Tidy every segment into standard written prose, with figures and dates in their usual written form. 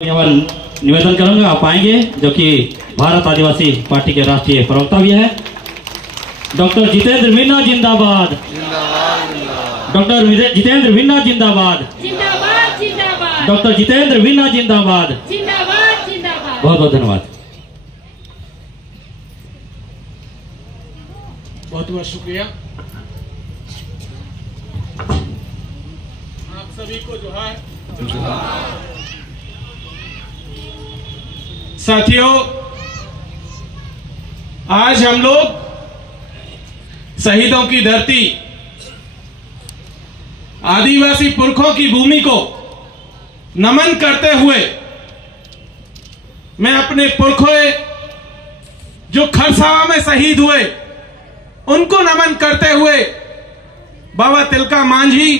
निवेदन करूंगा, आप आएंगे, जो कि भारत आदिवासी पार्टी के राष्ट्रीय प्रवक्ता भी है। डॉक्टर जितेंद्र मीना जिंदाबाद, डॉक्टर जितेंद्र मीना जिंदाबाद, डॉक्टर जितेंद्र मीना जिंदाबाद। बहुत बहुत धन्यवाद। बहुत बहुत शुक्रिया। आप सभी को जोहार। साथियों, आज हम लोग शहीदों की धरती, आदिवासी पुरखों की भूमि को नमन करते हुए मैं अपने पुरखों जो खरसावा में शहीद हुए उनको नमन करते हुए बाबा तिलका मांझी,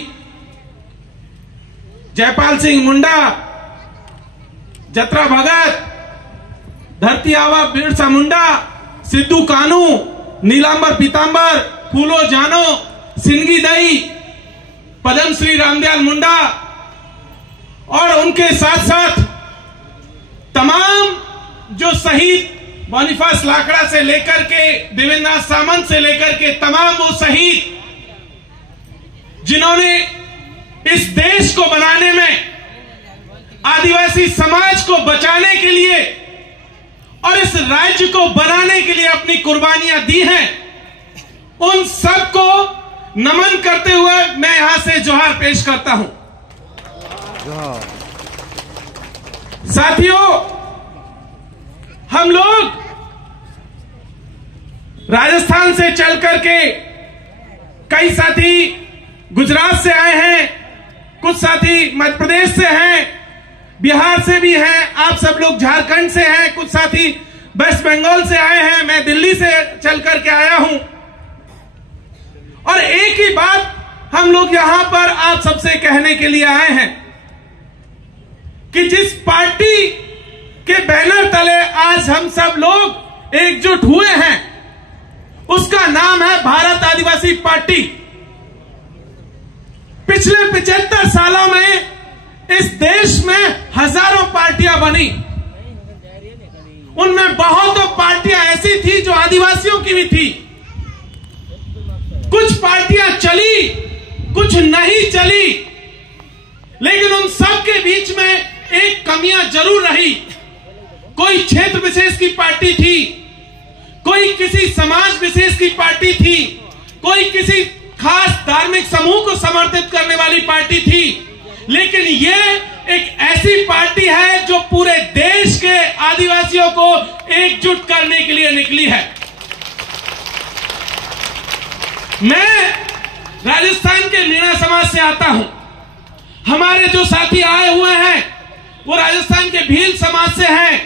जयपाल सिंह मुंडा, जतरा भगत, धरती आबा बिरसा मुंडा, सिद्धू कानू, नीलांबर पीतांबर, फूलो जानो, सिंगी दई, पद्म श्री रामदयाल मुंडा और उनके साथ साथ तमाम जो शहीद बोनीफास लाकड़ा से लेकर के देवेंद्रनाथ सामंत से लेकर के तमाम वो शहीद जिन्होंने इस देश को बनाने में, आदिवासी समाज को बचाने के लिए और इस राज्य को बनाने के लिए अपनी कुर्बानियां दी हैं, उन सबको नमन करते हुए मैं यहां से जोहार पेश करता हूं। साथियों, हम लोग राजस्थान से चल करके कई साथी गुजरात से आए हैं, कुछ साथी मध्य प्रदेश से हैं, बिहार से भी हैं, आप सब लोग झारखंड से हैं, कुछ साथी वेस्ट बंगाल से आए हैं, मैं दिल्ली से चल करके आया हूं। और एक ही बात हम लोग यहां पर आप सबसे कहने के लिए आए हैं कि जिस पार्टी के बैनर तले आज हम सब लोग एकजुट हुए हैं उसका नाम है भारत आदिवासी पार्टी। पिछले 75 सालों में इस देश में हजारों पार्टियां बनी, उनमें बहुतों पार्टियां ऐसी थी जो आदिवासियों की भी थी। कुछ पार्टियां चली, कुछ नहीं चली, लेकिन उन सब के बीच में एक कमियां जरूर रही। कोई क्षेत्र विशेष की पार्टी थी, कोई किसी समाज विशेष की पार्टी थी, कोई किसी खास धार्मिक समूह को समर्थित करने वाली पार्टी थी, लेकिन ये एक ऐसी पार्टी है जो पूरे देश के आदिवासियों को एकजुट करने के लिए निकली है। मैं राजस्थान के मीणा समाज से आता हूं। हमारे जो साथी आए हुए हैं वो राजस्थान के भील समाज से हैं,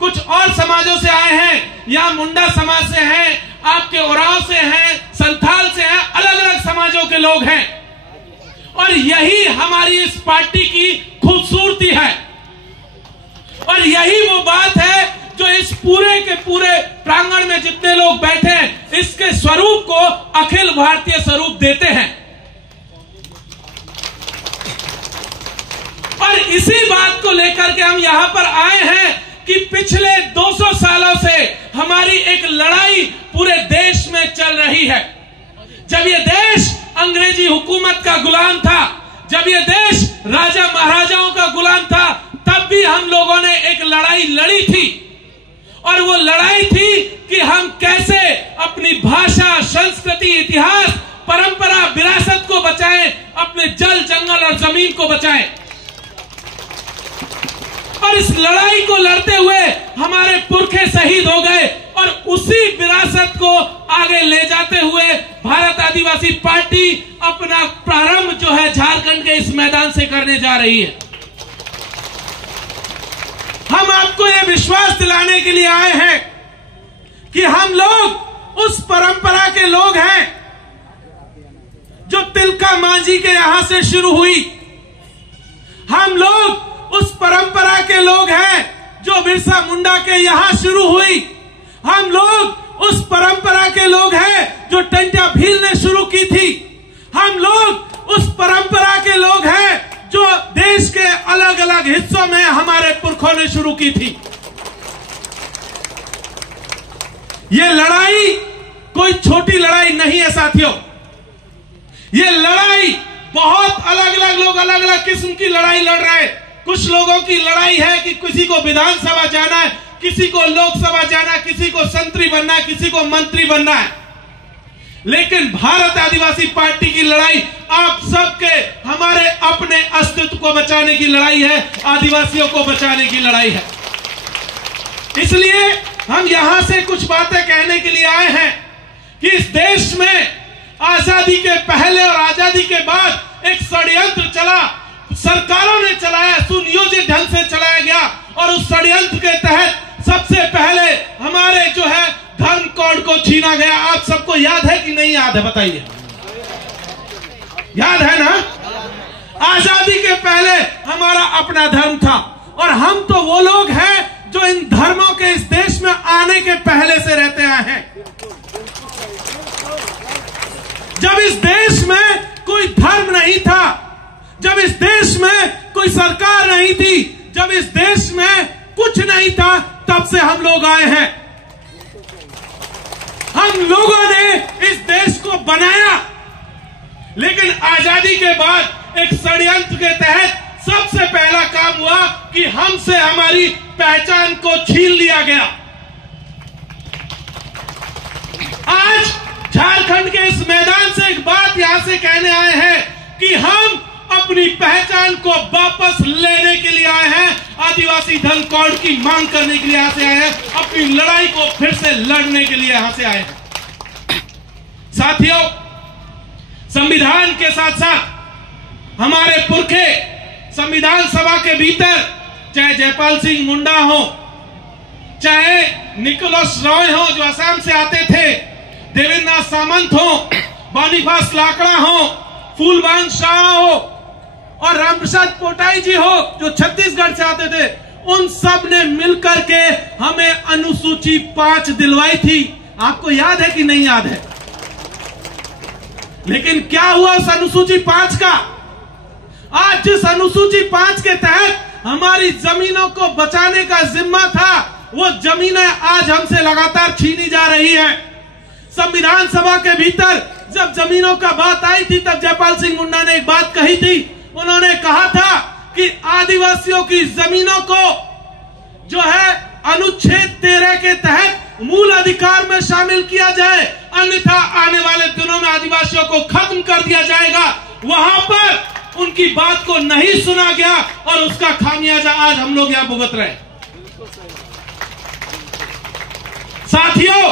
कुछ और समाजों से आए हैं, या मुंडा समाज से हैं, आपके ओराव से हैं, संथाल से हैं, अलग अलग समाजों के लोग हैं। और यही हमारी इस पार्टी की खूबसूरती है और यही वो बात है जो इस पूरे के पूरे प्रांगण में जितने लोग बैठे हैं इसके स्वरूप को अखिल भारतीय स्वरूप देते हैं। और इसी बात को लेकर के हम यहां पर आए हैं कि पिछले 200 सालों से हमारी एक लड़ाई पूरे देश में चल रही है। जब ये देश अंग्रेजी हुकूमत का गुलाम था, जब ये देश राजा महाराजाओं का गुलाम था, तब भी हम लोगों ने एक लड़ाई लड़ी थी। और वो लड़ाई थी कि हम कैसे अपनी भाषा, संस्कृति, इतिहास, परंपरा, विरासत को बचाएं, अपने जल, जंगल और जमीन को बचाएं। और इस लड़ाई को लड़ते हुए हमारे पुरखे शहीद हो गए और उसी विरासत को आगे ले जाते हुए भारत आदिवासी पार्टी अपना प्रारंभ जो है झारखंड के इस मैदान से करने जा रही है। हम आपको यह विश्वास दिलाने के लिए आए हैं कि हम लोग उस परंपरा के लोग हैं जो तिलका मांझी के यहां से शुरू हुई। हम लोग उस परंपरा के लोग हैं जो बिरसा मुंडा के यहां शुरू हुई। हम लोग उस परंपरा के लोग हैं जो टंट्या भील ने शुरू की थी। हम लोग उस परंपरा के लोग हैं जो देश के अलग अलग हिस्सों में हमारे पुरखों ने शुरू की थी। ये लड़ाई कोई छोटी लड़ाई नहीं है साथियों। ये लड़ाई बहुत अलग अलग लोग अलग अलग किस्म की लड़ाई लड़ रहे हैं। कुछ लोगों की लड़ाई है कि किसी को विधानसभा जाना है, किसी को लोकसभा जाना है, किसी को संतरी बनना है, किसी को मंत्री बनना है। लेकिन भारत आदिवासी पार्टी की लड़ाई आप सबके हमारे अपने अस्तित्व को बचाने की लड़ाई है, आदिवासियों को बचाने की लड़ाई है। इसलिए हम यहां से कुछ बातें कहने के लिए आए हैं कि इस देश में आजादी के पहले और आजादी के बाद एक षड्यंत्र चला, सरकारों ने चलाया, सुनियोजित ढंग से चलाया गया और उस षड्यंत्र के तहत सबसे पहले हमारे जो है धर्म कोड को छीना गया। आप सबको याद है कि नहीं याद है, बताइए। याद है ना? आजादी के पहले हमारा अपना धर्म था और हम तो वो लोग हैं जो इन धर्मों के इस देश में आने के पहले से रहते आए हैं। जब इस देश में कोई धर्म नहीं था, जब इस देश में कोई सरकार नहीं थी, जब इस देश में कुछ नहीं था, तब से हम लोग आए हैं। हम लोगों ने इस देश को बनाया, लेकिन आजादी के बाद एक षड्यंत्र के तहत सबसे पहला काम हुआ कि हमसे हमारी पहचान को छीन लिया गया। आज झारखंड के इस मैदान से एक बात यहां से कहने आए हैं कि हम अपनी पहचान को वापस लेने के लिए आए हैं, आदिवासी धर्म कोड की मांग करने के लिए यहां से आए हैं, अपनी लड़ाई को फिर से लड़ने के लिए यहां से आए हैं। साथियों, संविधान के साथ साथ हमारे पुरखे संविधान सभा के भीतर, चाहे जयपाल सिंह मुंडा हो, चाहे निकोलस रॉय हो जो असम से आते थे, देवेंद्र नाथ सामंत हो, बॉनीफास लाकड़ा हो, फूलबान शाह हो और रामप्रसाद पोटाई जी हो जो छत्तीसगढ़ से आते थे, उन सब ने मिलकर के हमें अनुसूची 5 दिलवाई थी। आपको याद है कि नहीं याद है? लेकिन क्या हुआ उस अनुसूची 5 का? आज जिस अनुसूची 5 के तहत हमारी जमीनों को बचाने का जिम्मा था, वो जमीनें आज हमसे लगातार छीनी जा रही है। संविधान सभा के भीतर जब जमीनों का बात आई थी, तब जयपाल सिंह मुंडा ने एक बात कही थी। उन्होंने कहा था कि आदिवासियों की जमीनों को जो है अनुच्छेद 13 के तहत मूल अधिकार में शामिल किया जाए, अन्यथा आने वाले दिनों में आदिवासियों को खत्म कर दिया जाएगा। वहां पर उनकी बात को नहीं सुना गया और उसका खामियाजा आज हम लोग यहां भुगत रहे हैं। साथियों,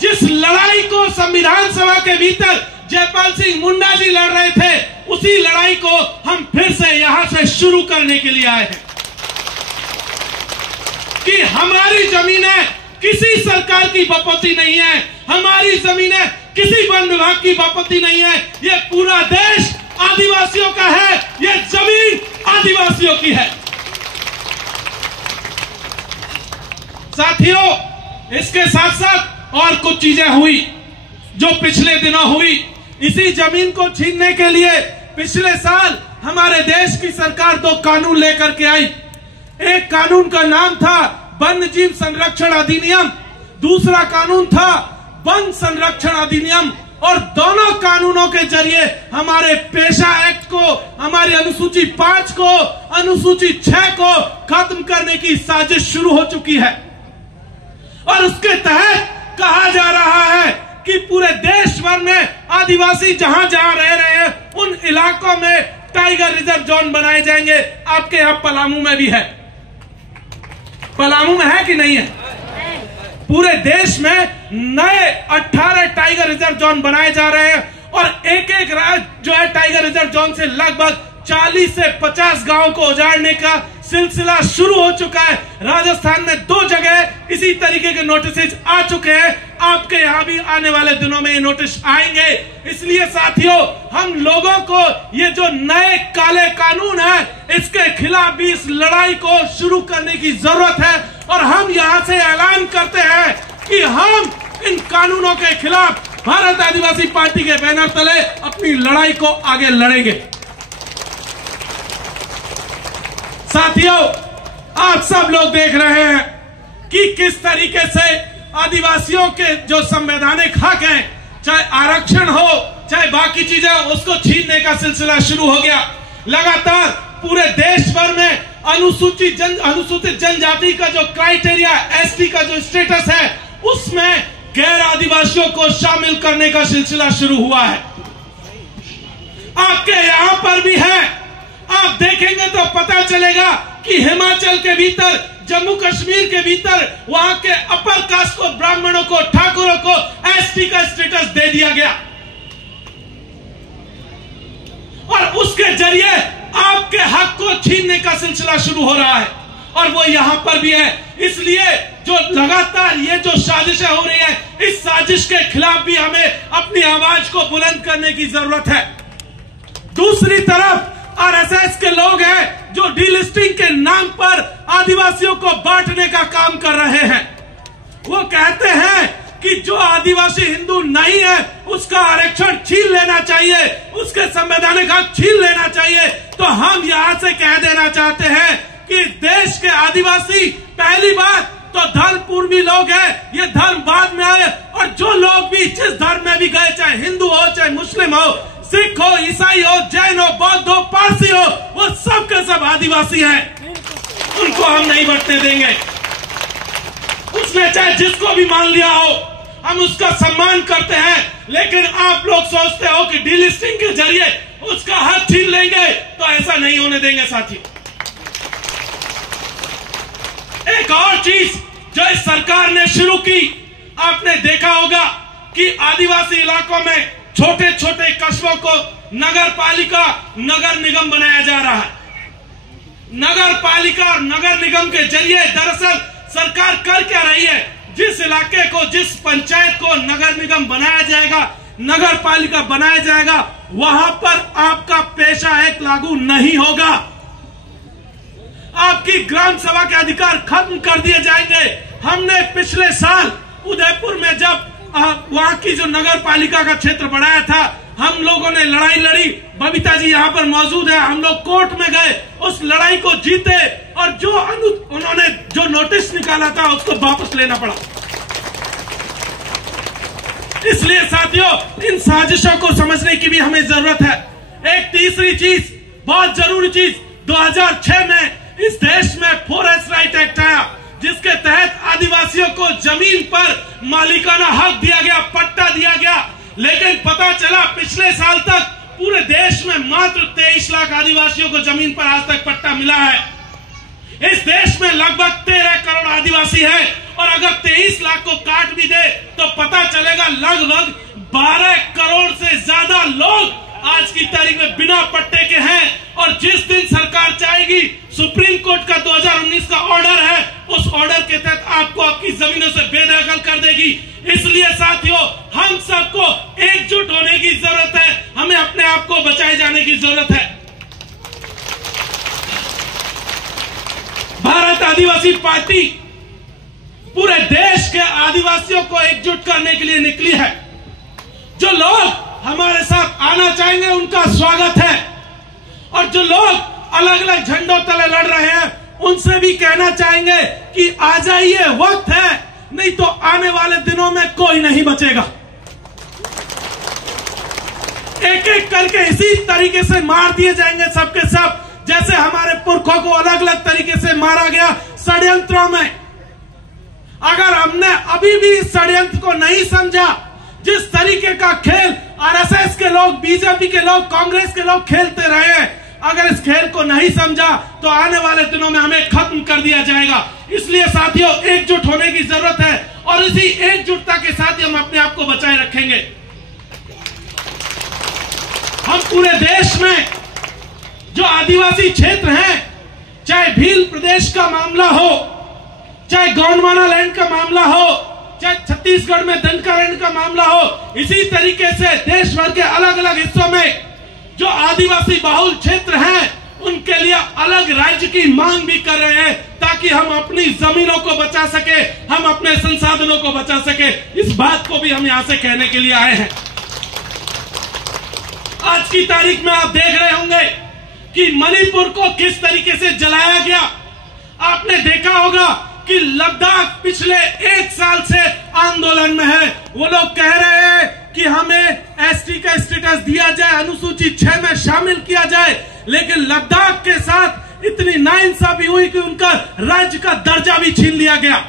जिस लड़ाई को संविधान सभा के भीतर जयपाल सिंह मुंडा जी लड़ रहे थे, उसी लड़ाई को हम फिर से यहां से शुरू करने के लिए आए हैं कि हमारी जमीनें किसी सरकार की बपौती नहीं है, हमारी जमीनें किसी वन विभाग की बपौती नहीं है। ये पूरा देश आदिवासियों का है, ये जमीन आदिवासियों की है। साथियों, इसके साथ साथ और कुछ चीजें हुई जो पिछले दिनों हुई। इसी जमीन को छीनने के लिए पिछले साल हमारे देश की सरकार 2 कानून लेकर के आई। एक कानून का नाम था वन्य जीव संरक्षण अधिनियम, दूसरा कानून था वन संरक्षण अधिनियम। और दोनों कानूनों के जरिए हमारे पेशा एक्ट को, हमारी अनुसूची 5 को, अनुसूची 6 को खत्म करने की साजिश शुरू हो चुकी है। और उसके तहत कहा जा रहा है कि पूरे देश भर में आदिवासी जहां जहां रह रहे हैं, उन इलाकों में टाइगर रिजर्व जोन बनाए जाएंगे। आपके यहां पलामू में भी है। पलामू में है कि नहीं है? पूरे देश में नए 18 टाइगर रिजर्व जोन बनाए जा रहे हैं और एक एक राज्य जो है टाइगर रिजर्व जोन से लगभग 40 से 50 गांव को उजाड़ने का सिलसिला शुरू हो चुका है। राजस्थान में 2 जगह इसी तरीके के नोटिस आ चुके हैं। आपके यहां भी आने वाले दिनों में ये नोटिस आएंगे। इसलिए साथियों, हम लोगों को ये जो नए काले कानून है, इसके खिलाफ भी इस लड़ाई को शुरू करने की जरूरत है। और हम यहां से ऐलान करते हैं कि हम इन कानूनों के खिलाफ भारत आदिवासी पार्टी के बैनर तले अपनी लड़ाई को आगे लड़ेंगे। साथियों, आप सब लोग देख रहे हैं कि किस तरीके से आदिवासियों के जो संवैधानिक हक हैं, चाहे आरक्षण हो चाहे बाकी चीजें, उसको छीनने का सिलसिला शुरू हो गया। लगातार पूरे देश भर में अनुसूचित जनजाति का जो क्राइटेरिया, एसटी का जो स्टेटस है, उसमें गैर आदिवासियों को शामिल करने का सिलसिला शुरू हुआ है। आपके यहां पर भी है। आप देखेंगे तो पता चलेगा कि हिमाचल के भीतर, जम्मू कश्मीर के भीतर, वहां के अपर कास्ट को, ब्राह्मणों को, ठाकुरों को एसटी का स्टेटस दे दिया गया और उसके जरिए आपके हक को छीनने का सिलसिला शुरू हो रहा है और वो यहां पर भी है। इसलिए जो लगातार ये जो साजिशें हो रही है, इस साजिश के खिलाफ भी हमें अपनी आवाज को बुलंद करने की जरूरत है। दूसरी तरफ आरएसएस के लोग हैं जो डीलिस्टिंग के नाम पर आदिवासियों को बांटने का काम कर रहे हैं। वो कहते हैं कि जो आदिवासी हिंदू नहीं है उसका आरक्षण छीन लेना चाहिए, उसके संवैधानिक हक छीन लेना चाहिए। तो हम यहां से कह देना चाहते हैं कि देश के आदिवासी पहली बात तो धर्म पूर्वी लोग हैं, ये धर्म बाद में आए, और जो लोग भी जिस धर्म में भी गए, चाहे हिंदू हो चाहे मुस्लिम हो, सिख हो, ईसाई हो, जैन हो, बौद्ध हो, पारसी हो, वो सब के सब आदिवासी हैं। उनको हम नहीं बंटने देंगे। उसने चाहे जिसको भी मान लिया हो, हम उसका सम्मान करते हैं, लेकिन आप लोग सोचते हो कि डीलिस्टिंग के जरिए उसका हक छीन लेंगे, तो ऐसा नहीं होने देंगे साथी। एक और चीज जो इस सरकार ने शुरू की, आपने देखा होगा कि आदिवासी इलाकों में छोटे छोटे कस्बों को नगर पालिका, नगर निगम बनाया जा रहा है। नगर पालिका और नगर निगम के जरिए दरअसल सरकार कर क्या रही है, जिस इलाके को, जिस पंचायत को नगर निगम बनाया जाएगा, नगर पालिका बनाया जाएगा, वहां पर आपका पेशा एक लागू नहीं होगा। आपकी ग्राम सभा के अधिकार खत्म कर दिए जाएंगे। हमने पिछले साल उदयपुर में जब वहां की जो नगर पालिका का क्षेत्र बढ़ाया था, हम लोगों ने लड़ाई लड़ी। बबीता जी यहां पर मौजूद है। हम लोग कोर्ट में गए, उस लड़ाई को जीते और जो उन्होंने जो नोटिस निकाला था उसको वापस लेना पड़ा। इसलिए साथियों, इन साजिशों को समझने की भी हमें जरूरत है। एक तीसरी चीज, बहुत जरूरी चीज, 2006 में इस देश में फॉरेस्ट राइट एक्ट आया, जिसके तहत आदिवासियों को जमीन पर मालिकाना हक दिया गया, पट्टा दिया गया। लेकिन पता चला पिछले साल तक पूरे देश में मात्र 23 लाख आदिवासियों को जमीन पर आज तक पट्टा मिला है। इस देश में लगभग 13 करोड़ आदिवासी है और अगर 23 लाख को काट भी दे तो पता चलेगा लगभग 12 करोड़ से ज्यादा लोग आज की तारीख में बिना पट्टे के हैं। और जिस दिन सरकार चाहेगी, सुप्रीम कोर्ट का 2019 का ऑर्डर है, उस ऑर्डर के तहत आपको आपकी जमीनों से बेदखल कर देगी। इसलिए साथियों, हम सबको एकजुट होने की जरूरत है। हमें अपने आप को बचाए जाने की जरूरत है। भारत आदिवासी पार्टी पूरे देश के आदिवासियों को एकजुट करने के लिए निकली है। जो लोग हमारे साथ आना चाहेंगे उनका स्वागत है, और जो लोग अलग अलग झंडों तले लड़ रहे हैं उनसे भी कहना चाहेंगे कि आ जाइए, वक्त है, नहीं तो आने वाले दिनों में कोई नहीं बचेगा। एक एक करके इसी तरीके से मार दिए जाएंगे सबके सब, जैसे हमारे पुरखों को अलग अलग तरीके से मारा गया षड्यंत्रों में। अगर हमने अभी भी इस षड्यंत्र को नहीं समझा, जिस तरीके का खेल आरएसएस के लोग, बीजेपी के लोग, कांग्रेस के लोग खेलते रहे हैं, अगर इस खेल को नहीं समझा तो आने वाले दिनों में हमें खत्म कर दिया जाएगा। इसलिए साथियों, एकजुट होने की जरूरत है और इसी एकजुटता के साथ ही हम अपने आप को बचाए रखेंगे। हम पूरे देश में जो आदिवासी क्षेत्र हैं, चाहे भील प्रदेश का मामला हो, चाहे गोंडवाना लैंड का मामला हो, चाहे छत्तीसगढ़ में धनकालैंड का मामला हो, इसी तरीके से देश भर के अलग अलग हिस्सों में जो आदिवासी बहुल क्षेत्र हैं उनके लिए अलग राज्य की मांग भी कर रहे हैं, ताकि हम अपनी जमीनों को बचा सके, हम अपने संसाधनों को बचा सके। इस बात को भी हम यहां से कहने के लिए आए हैं। आज की तारीख में आप देख रहे होंगे कि मणिपुर को किस तरीके से जलाया गया। आपने देखा होगा कि लद्दाख पिछले 1 साल से आंदोलन में है। वो लोग कह रहे हैं कि हमें एसटी का स्टेटस दिया जाए, अनुसूची 6 में शामिल किया जाए, लेकिन लद्दाख के साथ इतनी नाइंसाफी हुई कि उनका राज्य का दर्जा भी छीन लिया गया।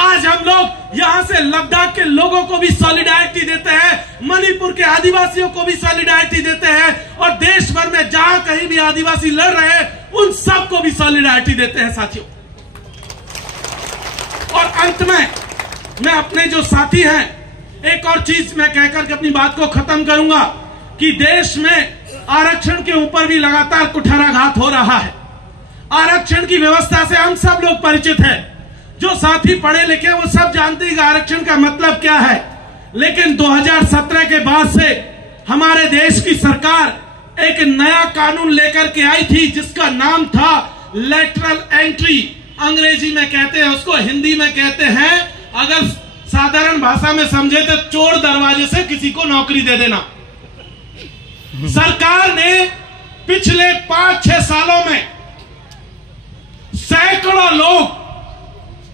आज हम लोग यहां से लद्दाख के लोगों को भी सॉलिडारिटी देते हैं, मणिपुर के आदिवासियों को भी सॉलिडारिटी देते हैं, और देश भर में जहां कहीं भी आदिवासी लड़ रहे हैं उन सबको भी सॉलिडारिटी देते हैं साथियों। और अंत में मैं अपने जो साथी हैं, एक और चीज मैं कहकर के अपनी बात को खत्म करूंगा कि देश में आरक्षण के ऊपर भी लगातार कुठाराघात हो रहा है। आरक्षण की व्यवस्था से हम सब लोग परिचित हैं। जो साथी पढ़े लिखे वो सब जानते हैं कि आरक्षण का मतलब क्या है। लेकिन 2017 के बाद से हमारे देश की सरकार एक नया कानून लेकर के आई थी जिसका नाम था लेटरल एंट्री। अंग्रेजी में कहते हैं उसको, हिंदी में कहते हैं, अगर साधारण भाषा में समझे तो चोर दरवाजे से किसी को नौकरी दे देना। सरकार ने पिछले 5-6 सालों में सैकड़ों लोग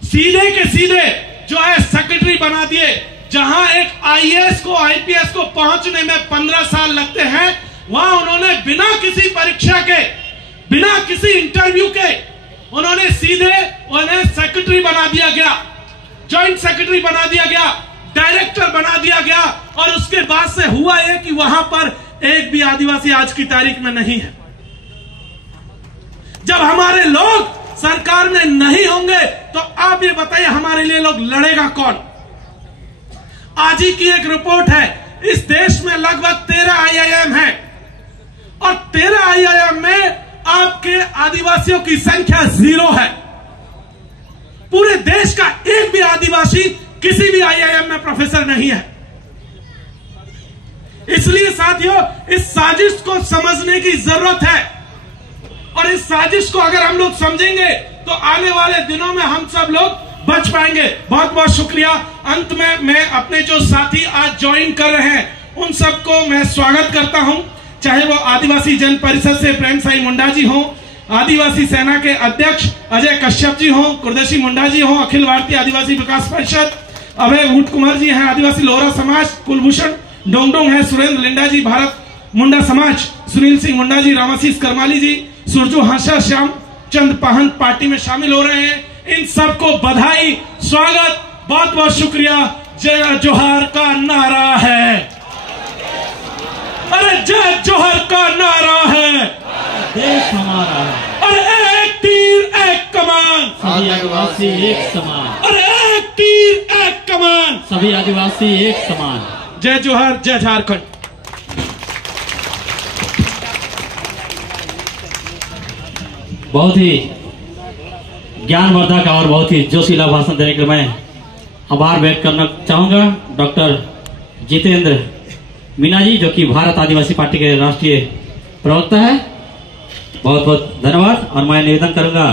सीधे के सीधे जो है सेक्रेटरी बना दिए। जहां एक आईएएस को, आईपीएस को पहुंचने में 15 साल लगते हैं, वहां उन्होंने बिना किसी परीक्षा के, बिना किसी इंटरव्यू के, उन्होंने सीधे उन्हें सेक्रेटरी बना दिया गया, जॉइंट सेक्रेटरी बना दिया गया, डायरेक्टर बना दिया गया। और उसके बाद से हुआ है कि वहां पर एक भी आदिवासी आज की तारीख में नहीं है। जब हमारे लोग सरकार में नहीं होंगे तो आप ये बताइए हमारे लिए लोग लड़ेगा कौन। आज ही की एक रिपोर्ट है, इस देश में लगभग 13 आईआईएम है और 13 आईआईएम में आपके आदिवासियों की संख्या 0 है। पूरे देश का एक भी आदिवासी किसी भी आईआईएम में प्रोफेसर नहीं है। इसलिए साथियों, इस साजिश को समझने की जरूरत है, और इस साजिश को अगर हम लोग समझेंगे तो आने वाले दिनों में हम सब लोग बच पाएंगे। बहुत बहुत शुक्रिया। अंत में मैं अपने जो साथी आज ज्वाइन कर रहे हैं उन सबको मैं स्वागत करता हूं, चाहे वो आदिवासी जन परिषद से प्रेम साई मुंडा जी हो, आदिवासी सेना के अध्यक्ष अजय कश्यप जी हो, कुरदेशी मुंडा जी हो, अखिल भारतीय आदिवासी विकास परिषद अभय ऊट कुमार जी हैं, आदिवासी लोहरा समाज कुलभूषण डोंगडोंग है, सुरेंद्र लिंडा जी भारत मुंडा समाज, सुनील सिंह मुंडा जी, रामाशीष करमाली जी, सुरजू हाशा श्याम चंद पाहन पार्टी में शामिल हो रहे हैं। इन सबको बधाई, स्वागत, बहुत बहुत शुक्रिया। जय जोहार का नारा है, अरे जय जोहर का नारा है, देश हमारा है, अरे एक तीर एक कमान, सभी आदिवासी एक समान, अरे एक तीर एक कमान, सभी आदिवासी एक समान। जय जोहर, जय झारखंड। बहुत ही ज्ञानवर्धक और बहुत ही जोशीला भाषण देने के लिए मैं आभार व्यक्त करना चाहूंगा डॉक्टर जितेंद्र मीना जी, जो कि भारत आदिवासी पार्टी के राष्ट्रीय प्रवक्ता है। बहुत बहुत धन्यवाद। और मैं निवेदन करूंगा